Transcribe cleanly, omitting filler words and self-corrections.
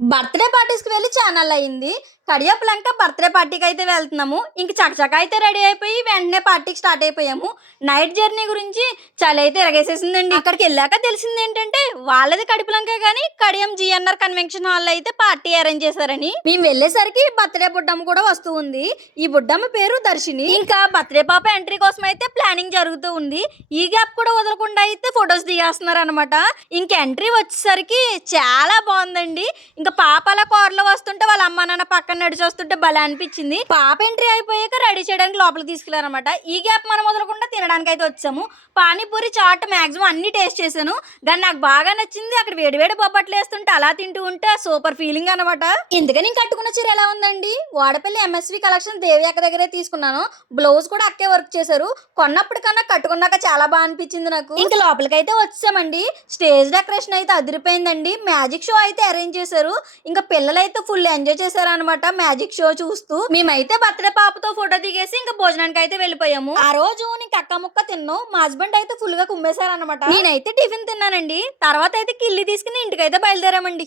Birthday పార్టీస్‌కి వెళ్లి చాన్నాళ్ళయింది. Kadiyapulanka birthday పార్టీకయితే వెళ్తున్నాము. ఇంక చకచకా అయితే రెడీ అయిపోయి వెంటనే పార్టీకి స్టార్ట్ అయిపోయాము. నైట్ జర్నీ గురించి చలైతే ఇరగేసేసిందండి. అక్కడికెళ్ళాక తెలిసిందేంటంటే వాళ్ళది కడిపులంకే గాని కడియం జీఎన్ఆర్ కన్వెన్షన్ హాల్‌లో అయితే పార్టీ అరేంజ్ చేశారని. మేము వెళ్ళేసరికి బర్త్‌డే బుడ్డమ్మ కూడా వస్తూ ఉంది. ఈ బుడ్డమ్మ పేరు దర్శిని. ఇంకా బర్త్‌డే పాప ఎంట్రీ కోసం అయితే ప్లానింగ్ జరుగుతూ ఉంది. ఈ గ్యాప్ కూడా వదలకుండా అయితే ఫోటోస్ దిగేస్తున్నారనమాట. ఇంక ఎంట్రీ వచ్చేసరికి చాలా బాగుందండి. ఇంకా పాప అలా కారులో వస్తుంటే వాళ్ళ అమ్మ నాన్న పక్కన నడిచి వస్తుంటే భలే అనిపించింది. పాప ఎంట్రీ అయిపోయాక రెడీ చేయడానికి లోపలికి తీసుకెళ్లారనమాట. ఈ గ్యాప్ మనం వదలకుండా తినడానికి అయితే వచ్చాము. పానీపూరి చాట్ మాక్సిమం అన్ని టేస్ట్ చేశాను. కానీ నాకు బాగా నచ్చింది అక్కడ వేడివేడి బొబ్బట్లు వేస్తుంటే అలా తింటూ ఉంటే సూపర్ ఫీలింగ్ అనమాట. ఇందుకని నేను కట్టుకున్న చీర ఎలా ఉందండి, వాడపల్లి ఎంఎస్వి కలెక్షన్ దేవి అక్క దగ్గరే తీసుకున్నాను. బ్లౌజ్ కూడా అక్కే వర్క్ చేశారు. కొన్నప్పటికన్నా కట్టుకున్నాక చాలా బాగా అనిపించింది నాకు. ఇంకా లోపలికైతే వచ్చామండి. స్టేజ్ డెకరేషన్ అయితే అదిరిపోయిందండి. మ్యాజిక్ షో అయితే అరేంజ్ చేశారు. ఇంకా పిల్లలైతే ఫుల్ ఎంజాయ్ చేశారు అనమాట మ్యాజిక్ షో చూస్తూ. మేమైతే బర్త్డే పాపతో ఫోటో దిగేసి ఇంకా భోజనానికి అయితే వెళ్ళిపోయాము. ఆ రోజు నీకు అక్క ముక్క తిన్నాం. మా హస్బెండ్ అయితే ఫుల్ గా కుమ్మేశారు అనమాట. నేనైతే టిఫిన్ తిన్నానండి. తర్వాత అయితే కిల్లి తీసుకుని ఇంటికైతే బయలుదేరామండి.